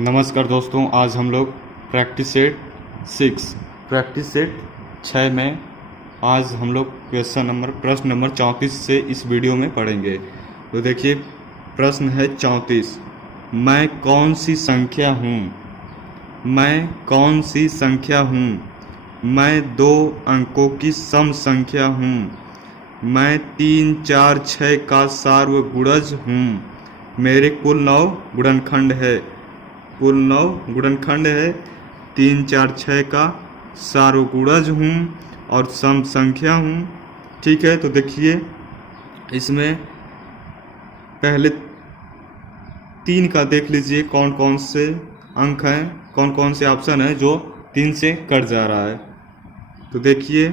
नमस्कार दोस्तों, आज हम लोग प्रैक्टिस सेट 6 में आज हम लोग प्रश्न नंबर 34 से इस वीडियो में पढ़ेंगे। तो देखिए, प्रश्न है 34। मैं कौन सी संख्या हूँ? मैं कौन सी संख्या हूँ? मैं 2 अंकों की सम संख्या हूँ। मैं 3, 4, 6 का सार्वगुणज हूँ। मेरे कुल 9 गुणनखंड है। कुल 9 गुणनखंड है। 3, 4, 6 का सार्वगुणज हूँ और सम संख्या हूँ। ठीक है, तो देखिए इसमें पहले 3 का देख लीजिए कौन कौन से अंक हैं, कौन कौन से ऑप्शन है जो 3 से कट जा रहा है। तो देखिए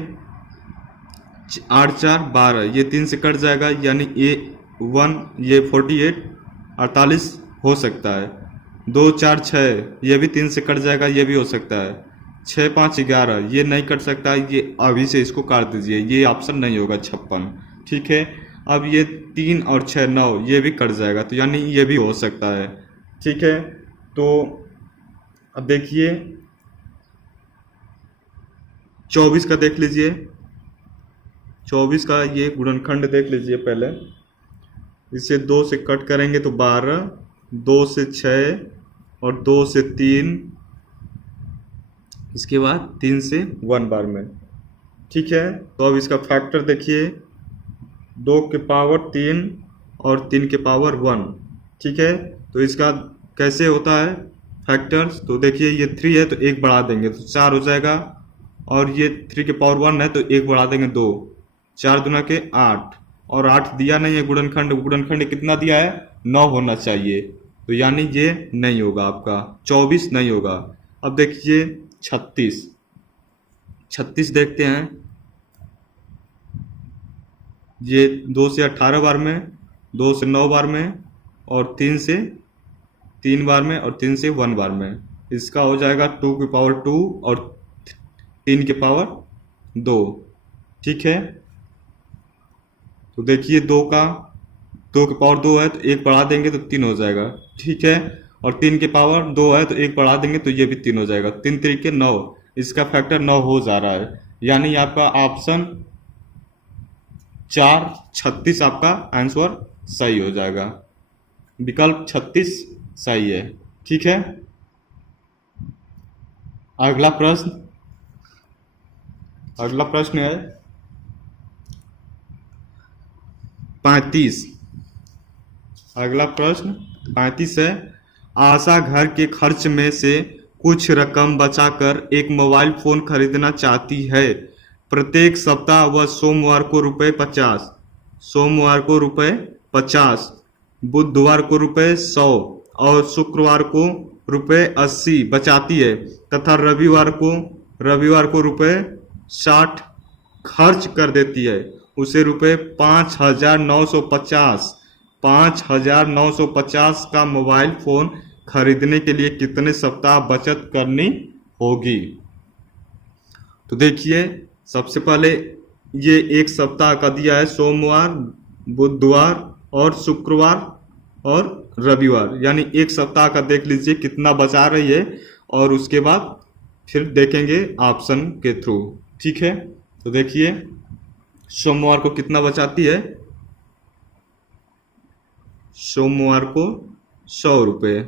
8, 4, 12 ये 3 से कट जाएगा, यानी ये 1 ये 48 हो सकता है। 2, 4, 6 ये भी 3 से कट जाएगा, ये भी हो सकता है। 6, 5, 11 ये नहीं कट सकता, ये अभी से इसको काट दीजिए, ये ऑप्शन नहीं होगा 56। ठीक है, अब ये 3 और 6 9 ये भी कट जाएगा, तो यानी ये भी हो सकता है। ठीक है, तो अब देखिए 24 का देख लीजिए। 24 का ये गुणनखंड देख लीजिए पहले। इसे 2 से कट करेंगे तो 12, 2 से 6 और 2 से 3, इसके बाद 3 से 1 बार में। ठीक है, तो अब इसका फैक्टर देखिए, 2 के पावर 3 और 3 के पावर 1। ठीक है, तो इसका कैसे होता है फैक्टर्स? तो देखिए ये 3 है तो 1 बढ़ा देंगे तो 4 हो जाएगा, और ये 3 के पावर 1 है तो 1 बढ़ा देंगे 2, 4 दूना के 8, और 8 दिया नहीं है गुणनखंड कितना दिया है? 9 होना चाहिए, तो यानी ये नहीं होगा आपका, 24 नहीं होगा। अब देखिए 36 देखते हैं। ये 2 से 18 बार में, 2 से 9 बार में, और 3 से 3 बार में, और 3 से 1 बार में। इसका हो जाएगा 2 की पावर 2 और 3 के पावर 2। ठीक है, तो देखिए 2 के पावर 2 है तो 1 बढ़ा देंगे तो 3 हो जाएगा। ठीक है, और 3 के पावर 2 है तो 1 बढ़ा देंगे तो ये भी 3 हो जाएगा। 3 3 9, इसका फैक्टर 9 हो जा रहा है, यानी आपका ऑप्शन 4 36 आपका आंसर सही हो जाएगा। विकल्प 36 सही है। ठीक है, अगला प्रश्न है 35। अगला प्रश्न 35 है। आशा घर के खर्च में से कुछ रकम बचाकर एक मोबाइल फोन खरीदना चाहती है। प्रत्येक सप्ताह वह सोमवार को रुपए 50, बुधवार को रुपए 100 और शुक्रवार को रुपए 80 बचाती है, तथा रविवार को रुपए 60 खर्च कर देती है। उसे रुपए 5,950 का मोबाइल फोन खरीदने के लिए कितने सप्ताह बचत करनी होगी? तो देखिए सबसे पहले ये एक सप्ताह का दिया है, सोमवार, बुधवार और शुक्रवार और रविवार, यानी एक सप्ताह का देख लीजिए कितना बचा रही है, और उसके बाद फिर देखेंगे ऑप्शन के थ्रू। ठीक है, तो देखिए सोमवार को कितना बचाती है? सोमवार को 100 रुपये।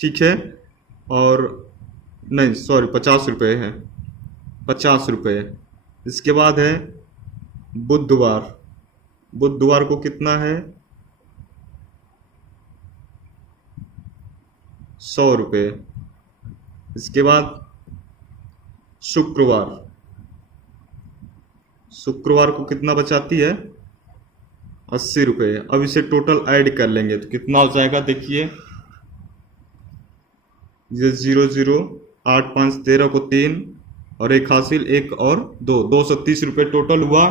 ठीक है, और नहीं सॉरी 50 रुपये है, 50 रुपये। इसके बाद है बुधवार को कितना है? 100 रुपये। इसके बाद शुक्रवार को कितना बचाती है? 80 रुपये। अब इसे टोटल ऐड कर लेंगे तो कितना हो जाएगा? देखिए ये 0 0 8 5 13 को 3 और 1 हासिल 1 और 230 रुपये टोटल हुआ।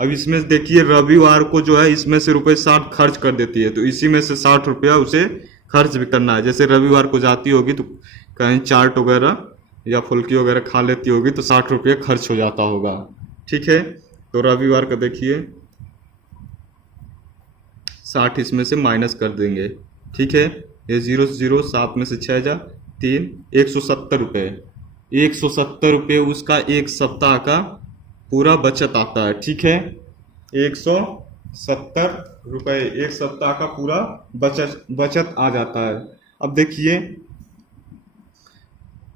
अब इसमें देखिए रविवार को जो है इसमें से रुपये 60 खर्च कर देती है, तो इसी में से 60 रुपया उसे खर्च भी करना है। जैसे रविवार को जाती होगी तो कहीं चाट वगैरह या फुल्की वगैरह खा लेती होगी तो 60 रुपये खर्च हो जाता होगा। ठीक है, तो रविवार का देखिए 60 इसमें से माइनस कर देंगे। ठीक है, ये 0 0 7 में से 6 जा 170 रुपये। 170 रुपये उसका एक सप्ताह का पूरा बचत आता है। ठीक है, 170 रुपये एक सप्ताह का पूरा बचत आ जाता है। अब देखिए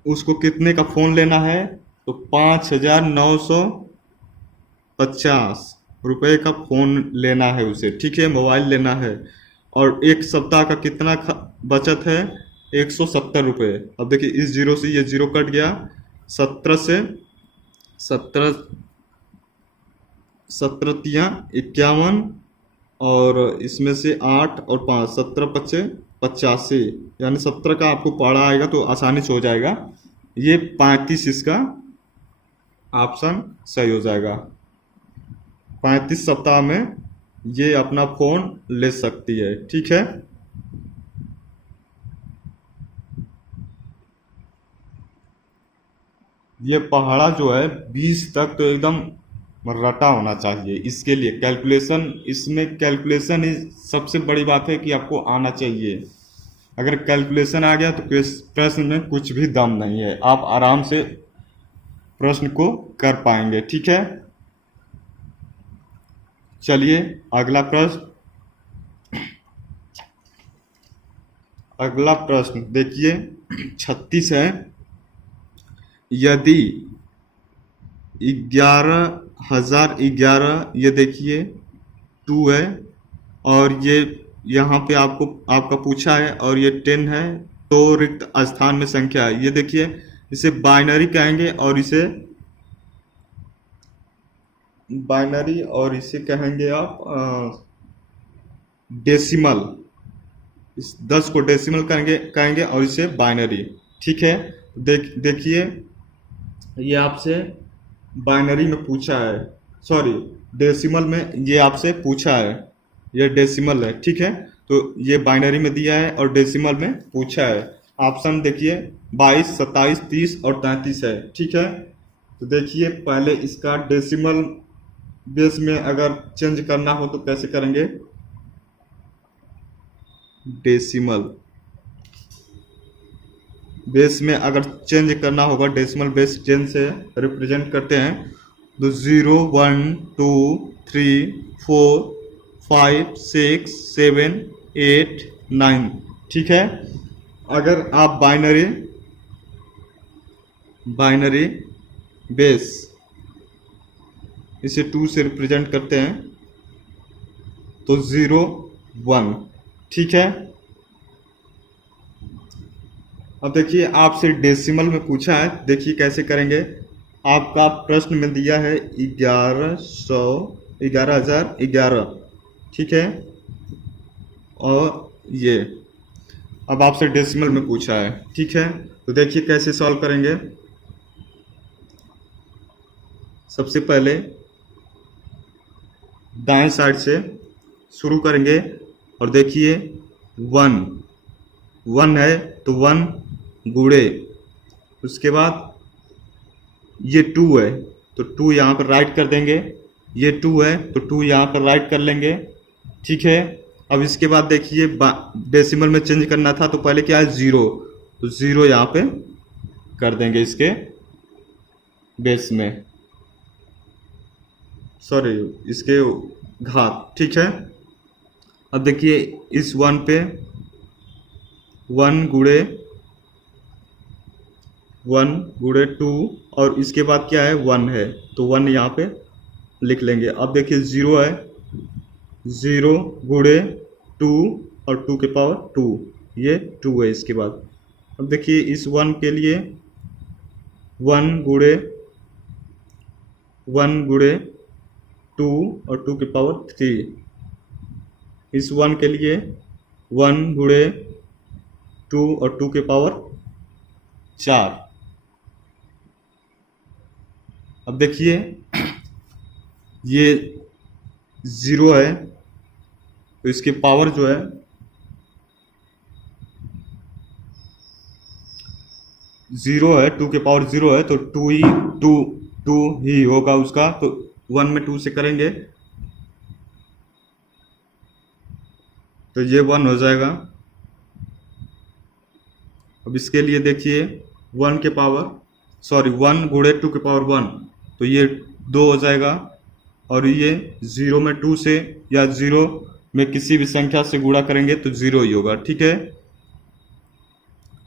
उसको कितने का फ़ोन लेना है, तो 5,950 रुपये का फ़ोन लेना है उसे। ठीक है, मोबाइल लेना है, और एक सप्ताह का कितना बचत है, 170 रुपये। अब देखिए इस जीरो से ये जीरो कट गया, 17 से 17 तिया 51, और इसमें से 8 और 5 17 पच्चे 85, यानी 17 का आपको पढ़ा आएगा तो आसानी से हो जाएगा। ये 35 इसका ऑप्शन सही हो जाएगा। 35 सप्ताह में ये अपना फ़ोन ले सकती है। ठीक है, ये पहाड़ा जो है 20 तक तो एकदम रटा होना चाहिए। इसके लिए कैलकुलेशन, इसमें कैलकुलेशन ही सबसे बड़ी बात है कि आपको आना चाहिए। अगर कैलकुलेशन आ गया तो प्रश्न में कुछ भी दम नहीं है, आप आराम से प्रश्न को कर पाएंगे। ठीक है, चलिए अगला प्रश्न देखिए 36 है। यदि 11,011, ये देखिए 2 है, और ये यहाँ पे आपका पूछा है, और ये 10 है, तो रिक्त स्थान में संख्या है। ये देखिए इसे बाइनरी कहेंगे, और इसे कहेंगे आप डेसिमल। इस 10 को डेसिमल कहेंगे और इसे बाइनरी। ठीक है, देखिए ये आपसे बाइनरी में पूछा है, सॉरी डेसिमल में ये आपसे पूछा है, ये डेसिमल है। ठीक है, तो ये बाइनरी में दिया है और डेसिमल में पूछा है। ऑप्शन देखिए 22, 27, 30 और 33 है। ठीक है, तो देखिए पहले इसका डेसिमल बेस में अगर चेंज करना हो तो कैसे करेंगे। डेसिमल बेस में अगर चेंज करना होगा, डेसिमल बेस 10 से रिप्रेजेंट करते हैं, तो 0, 1, 2, 3, 4, 5, 6, 7, 8, 9। ठीक है, अगर आप बाइनरी बेस इसे 2 से रिप्रेजेंट करते हैं, तो 0, 1। ठीक है, अब देखिए आपसे डेसिमल में पूछा है, देखिए कैसे करेंगे। आपका प्रश्न में दिया है 11,011। ठीक है, और ये अब आपसे डेसिमल में पूछा है। ठीक है, तो देखिए कैसे सॉल्व करेंगे। सबसे पहले दाएं साइड से शुरू करेंगे, और देखिए 1 है तो 1 गुणे, उसके बाद ये 2 है तो 2 यहाँ पर राइट कर देंगे, ये 2 है तो 2 यहाँ पर राइट कर लेंगे। ठीक है, अब इसके बाद देखिए डेसिमल में चेंज करना था, तो पहले क्या है 0, तो 0 यहाँ पे कर देंगे इसके बेस में, सॉरी इसके घात। ठीक है, अब देखिए इस 1 पे 1 गुणे 2, और इसके बाद क्या है 1 है, तो 1 यहाँ पे लिख लेंगे। अब देखिए 0 है, 0 गुणे 2 और 2 के पावर 2, ये 2 है इसके बाद। अब देखिए इस 1 के लिए 1 गुणे 2 और 2 के पावर 3, इस 1 के लिए 1 गुणे 2 और 2 के पावर 4। अब देखिए ये 0 है तो इसकी पावर जो है 0 है, 2 के पावर 0 है, तो 2 ही होगा उसका, तो 1 में 2 से करेंगे तो ये 1 हो जाएगा। अब इसके लिए देखिए 1 गुणे 2 के पावर 1, तो ये 2 हो जाएगा, और ये 0 में 2 से या 0 में किसी भी संख्या से गुणा करेंगे तो 0 ही होगा, ठीक है।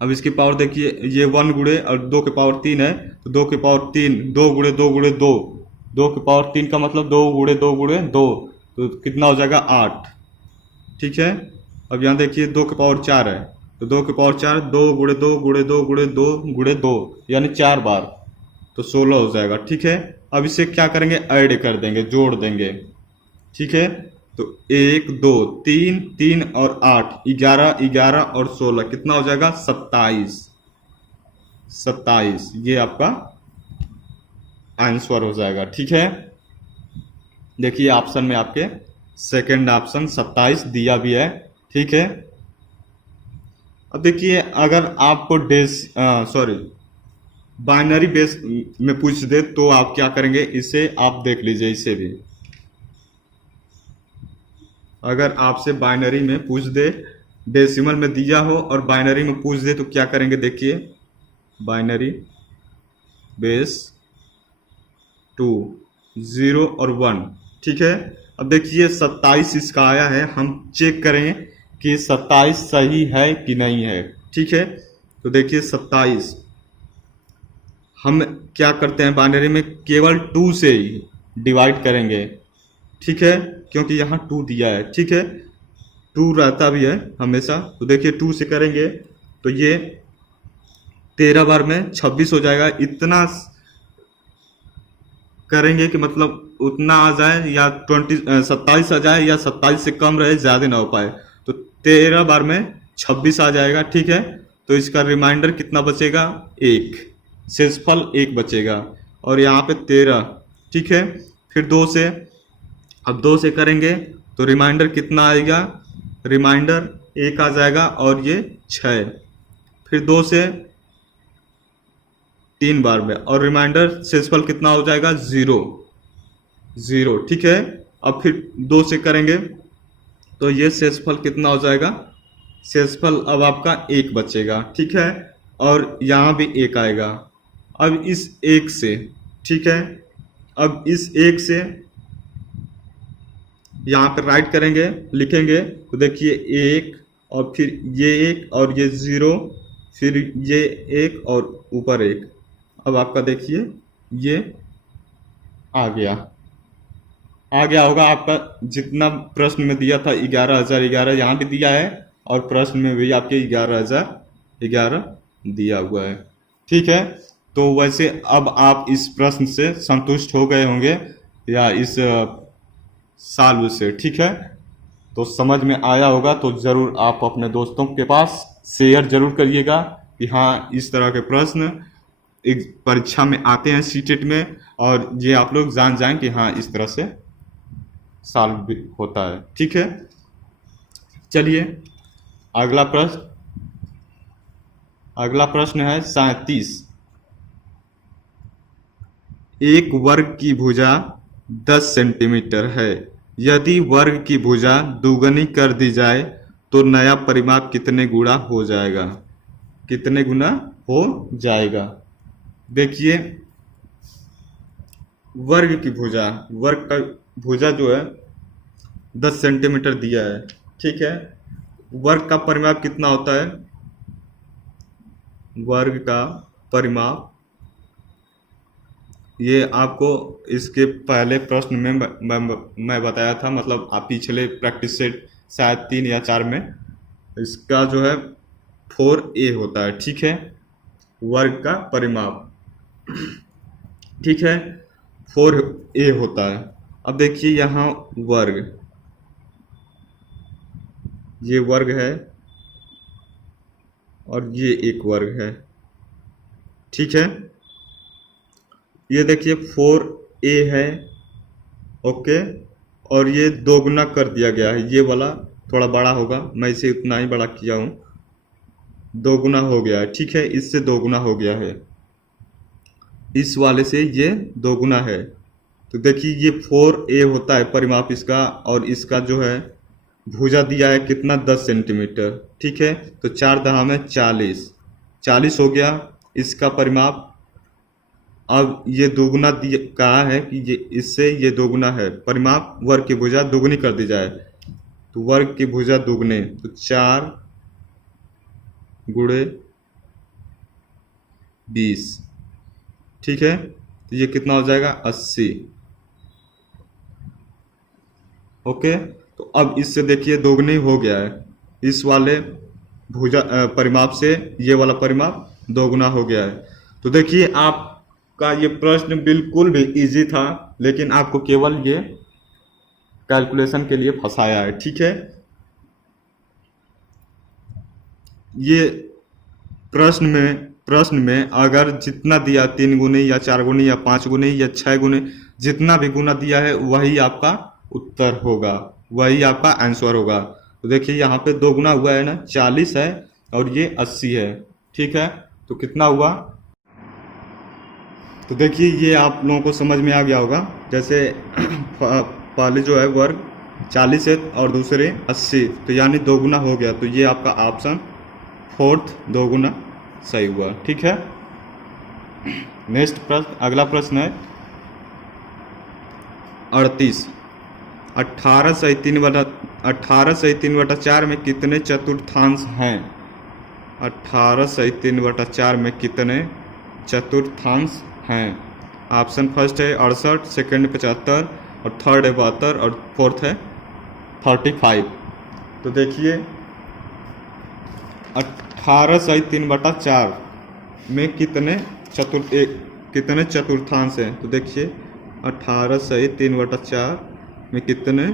अब इसकी पावर देखिए, ये 1 गुणे और 2 के पावर 3 है, तो 2 के पावर 3, 2 गुणे 2 गुणे 2, 2 के पावर 3 का मतलब 2 गुणे 2 गुणे 2, तो कितना हो जाएगा 8, ठीक है। अब यहाँ देखिए 2 के पावर 4 है, तो 2 के पावर 4, 2 गुणे 2 गुणे 2 गुणे 2 गुणे 2, यानी 4 बार, तो 16 हो जाएगा, ठीक है। अब इसे क्या करेंगे, ऐड कर देंगे, जोड़ देंगे, ठीक है। तो 1 2 3 3 और 8, 11 11 और 16, कितना हो जाएगा 27, 27, ये आपका आंसर हो जाएगा, ठीक है। देखिए ऑप्शन में आपके सेकंड ऑप्शन 27 दिया भी है, ठीक है। अब देखिए अगर आपको बाइनरी बेस में पूछ दे तो आप क्या करेंगे, इसे आप देख लीजिए, इसे भी अगर आपसे बाइनरी में पूछ दे, डेसिमल में दिया हो और बाइनरी में पूछ दे तो क्या करेंगे, देखिए बाइनरी बेस 2 0 और 1, ठीक है। अब देखिए 27 इसका आया है, हम चेक करें कि 27 सही है कि नहीं है, ठीक है। तो देखिए 27 हम क्या करते हैं, बाइनरी में केवल 2 से ही डिवाइड करेंगे, ठीक है, क्योंकि यहाँ 2 दिया है, ठीक है, 2 रहता भी है हमेशा। तो देखिए 2 से करेंगे तो ये 13 बार में 26 हो जाएगा, इतना करेंगे कि मतलब उतना आ जाए, या 27 आ जाए, या 27 से कम रहे, ज़्यादा ना हो पाए, तो 13 बार में 26 आ जाएगा, ठीक है। तो इसका रिमाइंडर कितना बचेगा, 1, शेषफल 1 बचेगा, और यहाँ पे 13, ठीक है। फिर 2 से, अब 2 से करेंगे तो रिमाइंडर कितना आएगा, रिमाइंडर 1 आ जाएगा, और ये 6, फिर 2 से 3 बार में, और रिमाइंडर शेषफल कितना हो जाएगा, 0 0, ठीक है। अब फिर 2 से करेंगे तो ये शेषफल कितना हो जाएगा, शेषफल अब आपका 1 बचेगा, ठीक है, और यहाँ भी 1 आएगा। अब इस 1 से, ठीक है, अब इस 1 से यहाँ पर राइट करेंगे, लिखेंगे, तो देखिए 1 और फिर ये 1 और ये 0, फिर ये 1 और ऊपर 1, अब आपका देखिए ये आ गया होगा आपका, जितना प्रश्न में दिया था 11,011 यहाँ भी दिया है, और प्रश्न में भी आपके 11,011 दिया हुआ है, ठीक है। तो वैसे अब आप इस प्रश्न से संतुष्ट हो गए होंगे, या इस सॉल्व से, ठीक है। तो समझ में आया होगा तो ज़रूर आप अपने दोस्तों के पास शेयर जरूर करिएगा कि हाँ इस तरह के प्रश्न एक परीक्षा में आते हैं सीटेट में, और ये आप लोग जान जाएं कि हाँ इस तरह से सॉल्व भी होता है, ठीक है। चलिए अगला प्रश्न है 37। एक वर्ग की भुजा 10 सेंटीमीटर है, यदि वर्ग की भुजा दुगनी कर दी जाए तो नया परिमाप कितने गुना हो जाएगा, कितने गुना हो जाएगा। देखिए वर्ग की भुजा, वर्ग का भुजा जो है 10 सेंटीमीटर दिया है, ठीक है। वर्ग का परिमाप कितना होता है, वर्ग का परिमाप ये आपको इसके पहले प्रश्न में मैं बताया था, मतलब आप पिछले प्रैक्टिस सेट शायद 3 या 4 में, इसका जो है 4a होता है, ठीक है, वर्ग का परिमाप, ठीक है, 4a होता है। अब देखिए यहाँ वर्ग, ये वर्ग है और ये एक वर्ग है, ठीक है। ये देखिए 4a है, ओके, और ये 2 गुना कर दिया गया है, ये वाला थोड़ा बड़ा होगा, मैं इसे इतना ही बड़ा किया हूँ, 2 गुना हो गया है, ठीक है, इससे 2 गुना हो गया है, इस वाले से ये 2 गुना है। तो देखिए ये 4a होता है परिमाप इसका, और इसका जो है भुजा दिया है कितना 10 सेंटीमीटर, ठीक है। तो 4 दहा में 40, 40 हो गया इसका परिमाप। अब ये दोगुना दिया कहा है कि ये इससे ये दोगुना है, परिमाप वर्ग की भुजा दोगुनी कर दी जाए, तो वर्ग की भुजा दोगुने, तो 4 गुणे 20, ठीक है। तो ये कितना हो जाएगा 80। ओके, तो अब इससे देखिए दोगुनी हो गया है, इस वाले भुजा परिमाप से ये वाला परिमाप दोगुना हो गया है। तो देखिए आपका ये प्रश्न बिल्कुल भी इजी था, लेकिन आपको केवल ये कैलकुलेशन के लिए फंसाया है, ठीक है। ये प्रश्न में अगर जितना दिया 3 गुने या 4 गुने या 5 गुने या 6 गुने, जितना भी गुना दिया है वही आपका उत्तर होगा, वही आपका आंसर होगा। तो देखिए यहाँ पे 2 गुना हुआ है ना, 40 है और ये 80 है, ठीक है। तो कितना हुआ, तो देखिए ये आप लोगों को समझ में आ गया होगा। जैसे पहले जो है वर्ग 40 है और दूसरे 80, तो यानी 2 गुना हो गया, तो ये आपका ऑप्शन 4th 2 गुना सही हुआ, ठीक है। नेक्स्ट प्रश्न, अगला प्रश्न है 38। 18 सही 3/4 में कितने चतुर्थांश हैं? 18 सही 3/4 में कितने चतुर्थांश हैं? ऑप्शन फर्स्ट है 68, सेकंड 75 और थर्ड है 72 और फोर्थ है 35। तो देखिए 18 सही 3/4 में कितने चतुर्थांश हैं? तो देखिए 18 सही 3/4 में कितने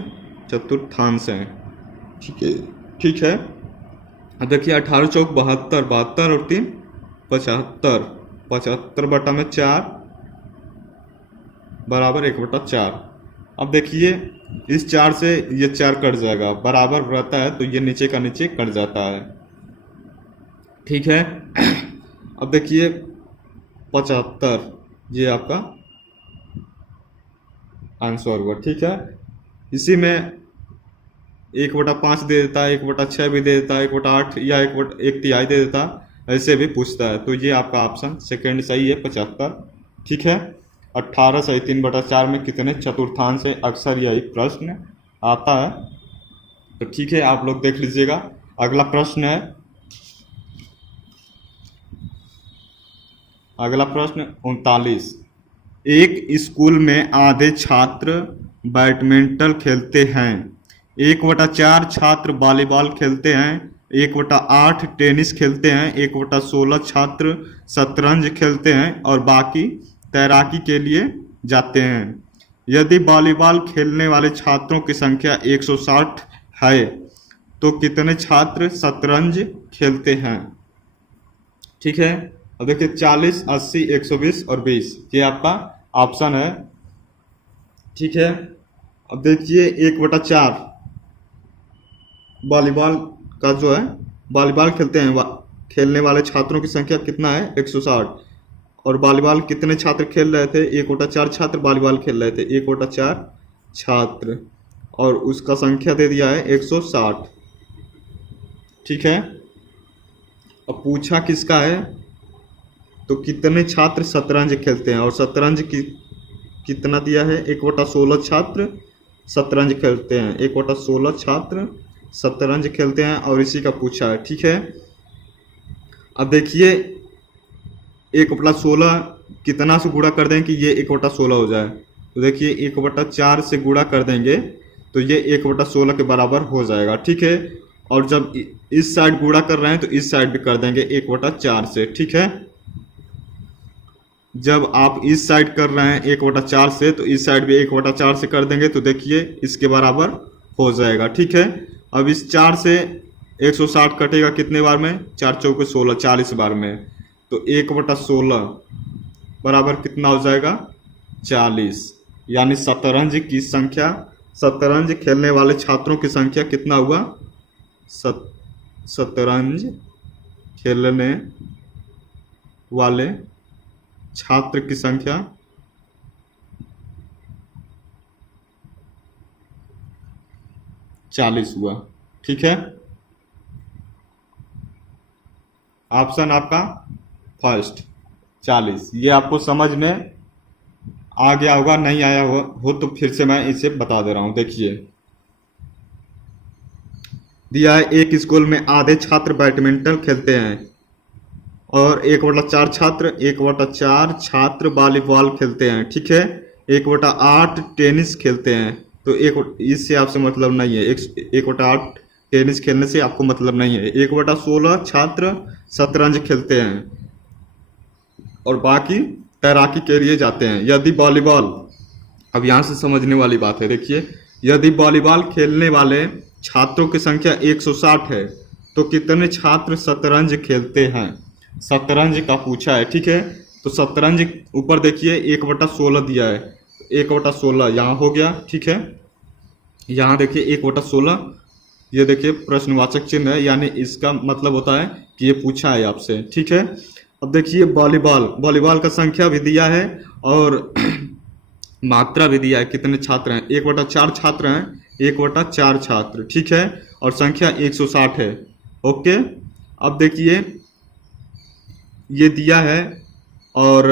चतुर्थांश हैं, ठीक है, ठीक है। अब देखिए 18 चौक 72, 72 और 3 75, 75 बटा में 4 बराबर 1/4। अब देखिए इस 4 से ये 4 कट जाएगा, बराबर रहता है तो ये नीचे का नीचे कट जाता है, ठीक है। अब देखिए 75 ये आपका आंसर होगा, ठीक है। इसी में 1/5 दे देता है, 1/6 भी दे देता है, 1/8 या 1/1 दे देता है, ऐसे भी पूछता है। तो ये आपका ऑप्शन सेकंड सही है 75, ठीक है। 18 सही 3/4 में कितने चतुर्थांश है, अक्सर यही प्रश्न आता है, तो ठीक है आप लोग देख लीजिएगा। अगला प्रश्न है, अगला प्रश्न 39। एक स्कूल में आधे छात्र बैडमिंटन खेलते हैं, 1/4 छात्र वॉलीबॉल खेलते हैं, 1/8 टेनिस खेलते हैं, 1/16 छात्र शतरंज खेलते हैं और बाकी तैराकी के लिए जाते हैं। यदि वॉलीबॉल खेलने वाले छात्रों की संख्या 160 है तो कितने छात्र शतरंज खेलते हैं, ठीक है। अब देखिए 40, 80, 120 और 20 ये आपका ऑप्शन है, ठीक है। अब देखिए 1/4 वॉलीबॉल का जो है, वॉलीबॉल खेलते हैं खेलने वाले छात्रों की संख्या कितना है 160, और वॉलीबॉल कितने छात्र खेल रहे थे, 1/4 छात्र वॉलीबॉल खेल रहे थे, 1/4 छात्र, और उसका संख्या दे दिया है 160, ठीक है। अब पूछा किसका है, तो कितने छात्र शतरंज खेलते हैं, और शतरंज की कितना दिया है, 1/16 छात्र शतरंज खेलते हैं, 1/16 छात्र शतरंज खेलते हैं और इसी का पूछा है, ठीक है। अब देखिए 1/16 कितना से गुणा कर दें कि ये 1/16 हो जाए, तो देखिए 1/4 से गुणा कर देंगे तो ये 1/16 के बराबर हो जाएगा, ठीक है। और जब इस साइड गुणा कर रहे हैं तो इस साइड भी कर देंगे 1/4 से, ठीक है। जब आप इस साइड कर रहे हैं 1/4 से तो इस साइड भी 1/4 से कर देंगे तो देखिए इसके बराबर हो जाएगा, ठीक है। अब इस 4 से 160 कटेगा कितने बार में, 4 चौके 16, 40 बार में, तो 1/16 बराबर कितना हो जाएगा 40, यानी शतरंज की संख्या, शतरंज खेलने वाले छात्रों की संख्या कितना हुआ, शतरंज खेलने वाले छात्र की संख्या 40 हुआ, ठीक है। ऑप्शन आपका फर्स्ट 40। ये आपको समझ में आ गया होगा, नहीं आया हो तो फिर से मैं इसे बता दे रहा हूं। देखिए दिया है, एक स्कूल में आधे छात्र बैडमिंटन खेलते हैं और 1/4 छात्र 1/4 छात्र वॉलीबॉल खेलते हैं, ठीक है। 1/8 टेनिस खेलते हैं। तो एक इससे आपसे मतलब नहीं है, 1/8 टेनिस खेलने से आपको मतलब नहीं है। 1/16 छात्र शतरंज खेलते हैं और बाकी तैराकी के लिए जाते हैं। यदि वॉलीबॉल, अब यहाँ से समझने वाली बात है, देखिए यदि वॉलीबॉल खेलने वाले छात्रों की संख्या 160 है तो कितने छात्र शतरंज खेलते हैं? शतरंज का पूछा है, ठीक है। तो शतरंज ऊपर देखिए 1/16 दिया है, 1/16 यहाँ हो गया, ठीक है। यहाँ देखिए 1/16, ये देखिए प्रश्नवाचक चिन्ह है, यानी इसका मतलब होता है कि ये पूछा है आपसे, ठीक है। अब देखिए वॉलीबॉल का संख्या भी दिया है और मात्रा भी दिया है, कितने छात्र हैं? 1/4 छात्र हैं, 1/4 छात्र, ठीक है। और संख्या 160 है, ओके। अब देखिए ये दिया है और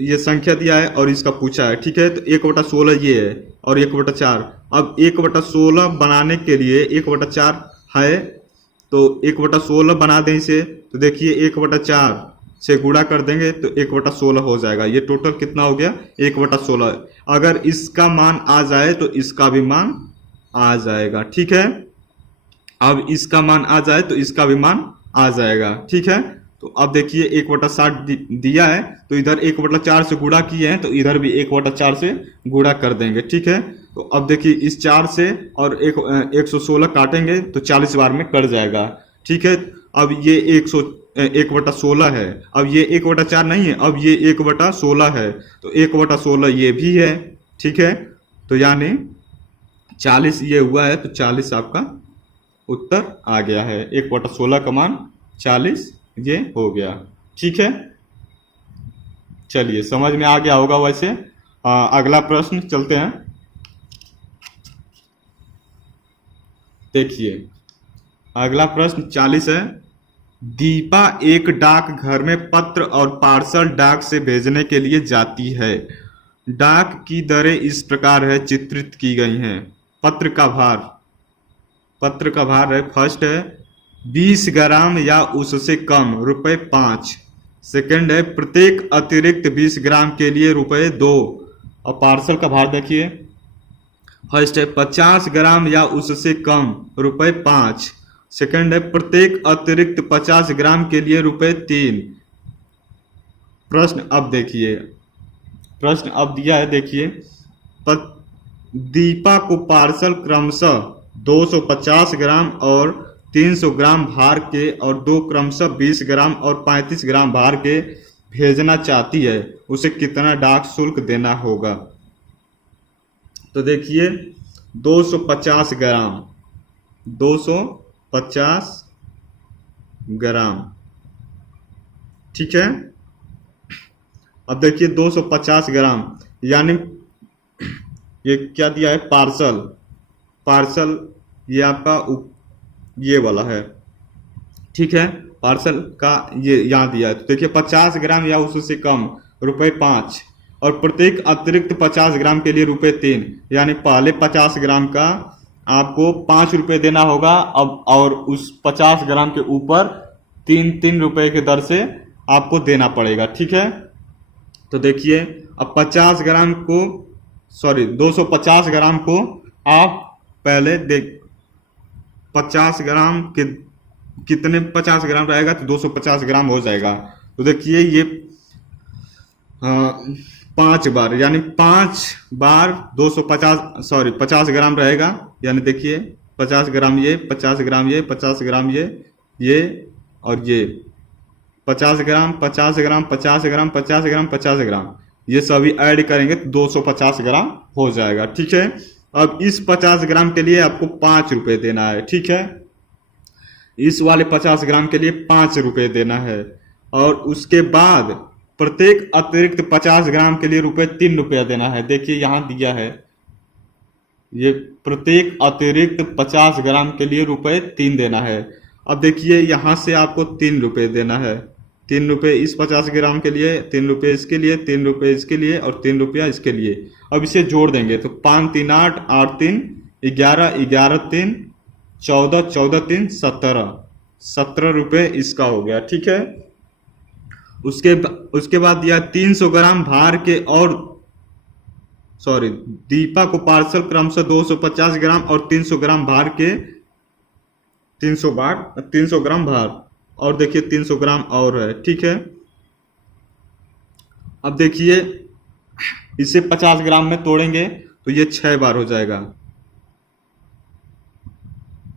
ये संख्या दिया है और इसका पूछा है, ठीक है। तो 1/16 ये है और 1/4। अब 1/16 बनाने के लिए 1/4 है तो 1/16 बना दें इसे, तो देखिए 1/4 से गुणा कर देंगे तो 1/16 हो जाएगा। ये टोटल कितना हो गया? 1/16। अगर इसका मान आ जाए तो इसका भी मान आ जाएगा, ठीक है। अब इसका मान आ जाए तो इसका भी मान आ जाएगा, ठीक है। तो अब देखिए 1/60 दिया है तो इधर 1/4 से गुणा किए हैं तो इधर भी 1/4 से गुणा कर देंगे, ठीक है। तो अब देखिए इस 4 से और 116 काटेंगे तो 40 बार में कट जाएगा, ठीक है। अब ये 1/16 है, अब ये 1/4 नहीं है, अब ये 1/16 है, तो 1/16 ये भी है, ठीक है। तो यानी 40 ये हुआ है, तो 40 आपका उत्तर आ गया है। 1/16 का मान 40 ये हो गया, ठीक है। चलिए समझ में आ गया होगा वैसे। अगला प्रश्न चलते हैं। देखिए अगला प्रश्न 40 है। दीपा एक डाक घर में पत्र और पार्सल डाक से भेजने के लिए जाती है। डाक की दरें इस प्रकार है चित्रित की गई हैं। पत्र का भार है, फर्स्ट है 20 ग्राम या उससे कम ₹5। सेकंड है प्रत्येक अतिरिक्त 20 ग्राम के लिए ₹2। और पार्सल का भार देखिए, फर्स्ट है 50 ग्राम या उससे कम ₹5। सेकंड है प्रत्येक अतिरिक्त 50 ग्राम के लिए ₹3। प्रश्न अब देखिए, प्रश्न अब दिया है, देखिए दीपा को पार्सल क्रमशः 250 ग्राम और 300 ग्राम भार के और 2 क्रमशः 20 ग्राम और 35 ग्राम भार के भेजना चाहती है, उसे कितना डाक शुल्क देना होगा? तो देखिए 250 ग्राम 250 ग्राम, ठीक है। अब देखिए 250 ग्राम यानी ये क्या दिया है? पार्सल ये आपका ये वाला है, ठीक है। पार्सल का ये यहाँ दिया है, तो देखिए 50 ग्राम या उससे कम ₹5 और प्रत्येक अतिरिक्त 50 ग्राम के लिए ₹3। यानी पहले 50 ग्राम का आपको ₹5 देना होगा, अब और उस 50 ग्राम के ऊपर 3 रुपए के दर से आपको देना पड़ेगा, ठीक है। तो देखिए अब 250 ग्राम को आप पहले 50 ग्राम के कितने 50 ग्राम रहेगा तो 250 ग्राम हो जाएगा। तो देखिए ये 5 बार यानी 5 बार 50 ग्राम रहेगा, यानी देखिए 50 ग्राम ये 50 ग्राम ये 50 ग्राम ये और ये 50 ग्राम 50 ग्राम 50 ग्राम 50 ग्राम 50 ग्राम ये सभी ऐड करेंगे तो 250 ग्राम हो जाएगा, ठीक है। अब इस 50 ग्राम के लिए आपको ₹5 देना है, ठीक है। इस वाले 50 ग्राम के लिए ₹5 देना है और उसके बाद प्रत्येक अतिरिक्त 50 ग्राम के लिए ₹3 देना है। देखिए यहाँ दिया है ये प्रत्येक अतिरिक्त 50 ग्राम के लिए ₹3 देना है। अब देखिए यहाँ से आपको ₹3 देना है, ₹3 इस 50 ग्राम के लिए, ₹3 इसके लिए, ₹3 इसके लिए और ₹3 इसके लिए। अब इसे जोड़ देंगे तो 5 3 8 8 3 11 11 3 14 14 3 ₹17 इसका हो गया। ठीक है, उसके बाद यह 300 ग्राम भार के और दीपा को पार्सल क्रमशः 250 ग्राम और 300 ग्राम भार के 300 ग्राम भार और देखिए 300 ग्राम और है। ठीक है, अब देखिए इसे 50 ग्राम में तोड़ेंगे तो ये 6 बार हो जाएगा,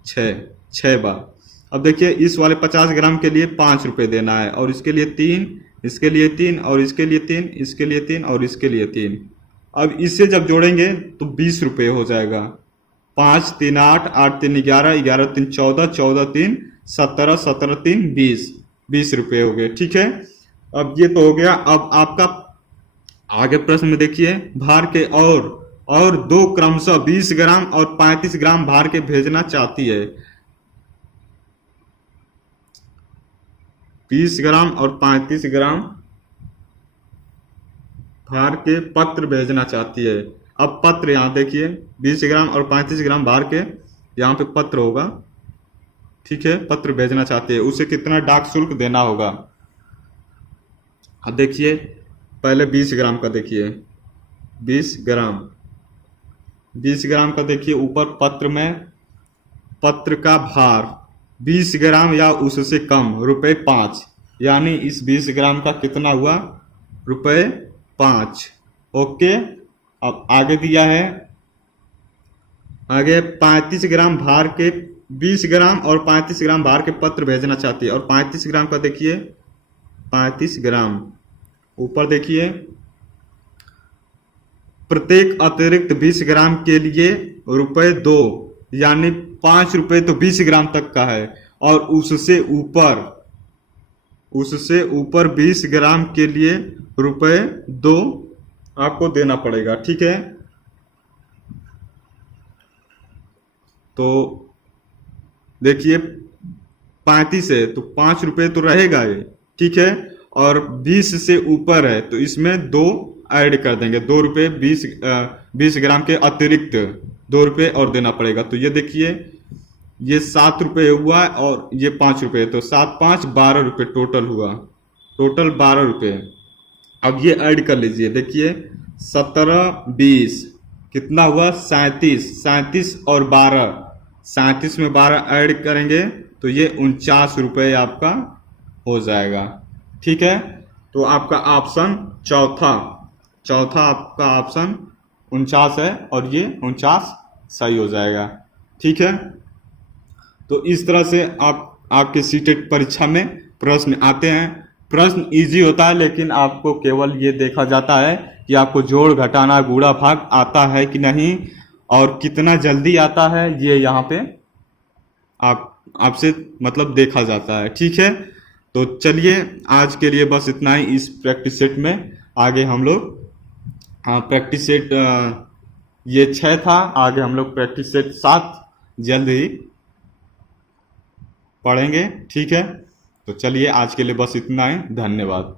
6 बार। अब देखिए इस वाले 50 ग्राम के लिए ₹5 देना है और इसके लिए 3, इसके लिए 3 और इसके लिए 3, इसके लिए 3 और इसके लिए 3। अब इससे जब जोड़ेंगे तो ₹20 हो जाएगा। 5 3 8 8 3 11 11 3 14 14 3 17 17 3 20 ₹20 हो गए। ठीक है, अब ये तो हो गया। अब आपका आगे प्रश्न में देखिए, भार के और 2 क्रमशः 20 ग्राम और 35 ग्राम भार के भेजना चाहती है। 20 ग्राम और 35 ग्राम भार के पत्र भेजना चाहती है। अब पत्र यहाँ देखिए 20 ग्राम और 35 ग्राम भार के यहाँ पे पत्र होगा। ठीक है, पत्र भेजना चाहते हैं, उसे कितना डाक शुल्क देना होगा। अब देखिए पहले 20 ग्राम का देखिए, 20 ग्राम का देखिए ऊपर पत्र में पत्र का भार 20 ग्राम या उससे कम ₹5, यानी इस 20 ग्राम का कितना हुआ ₹5। ओके, अब आगे दिया है, आगे 35 ग्राम भार के 20 ग्राम और 35 ग्राम भार के पत्र भेजना चाहती है और 35 ग्राम का देखिए 35 ग्राम ऊपर देखिए प्रत्येक अतिरिक्त 20 ग्राम के लिए ₹2, यानी ₹5 तो 20 ग्राम तक का है और उससे ऊपर 20 ग्राम के लिए ₹2 आपको देना पड़ेगा। ठीक है, तो देखिए 35 है तो ₹5 तो रहेगा ये। ठीक है, और 20 से ऊपर है तो इसमें 2 ऐड कर देंगे, ₹2 20 ग्राम के अतिरिक्त ₹2 और देना पड़ेगा। तो ये देखिए ये ₹7 हुआ और ये ₹5, तो 7 5 ₹12 टोटल हुआ, टोटल ₹12। अब ये ऐड कर लीजिए, देखिए 17 20 कितना हुआ 37 और 12, 37 में 12 ऐड करेंगे तो ये ₹49 आपका हो जाएगा। ठीक है, तो आपका ऑप्शन चौथा आपका ऑप्शन 49 है और ये 49 सही हो जाएगा। ठीक है, तो इस तरह से आपके सीटेट परीक्षा में प्रश्न आते हैं। प्रश्न इजी होता है लेकिन आपको केवल ये देखा जाता है कि आपको जोड़ घटाना गुणा भाग आता है कि नहीं और कितना जल्दी आता है, ये यहाँ पे आपसे मतलब देखा जाता है। ठीक है, तो चलिए आज के लिए बस इतना ही इस प्रैक्टिस सेट में। आगे हम लोग प्रैक्टिस सेट ये 6 था, आगे हम लोग प्रैक्टिस सेट 7 जल्द ही पढ़ेंगे। ठीक है, तो चलिए आज के लिए बस इतना ही, धन्यवाद।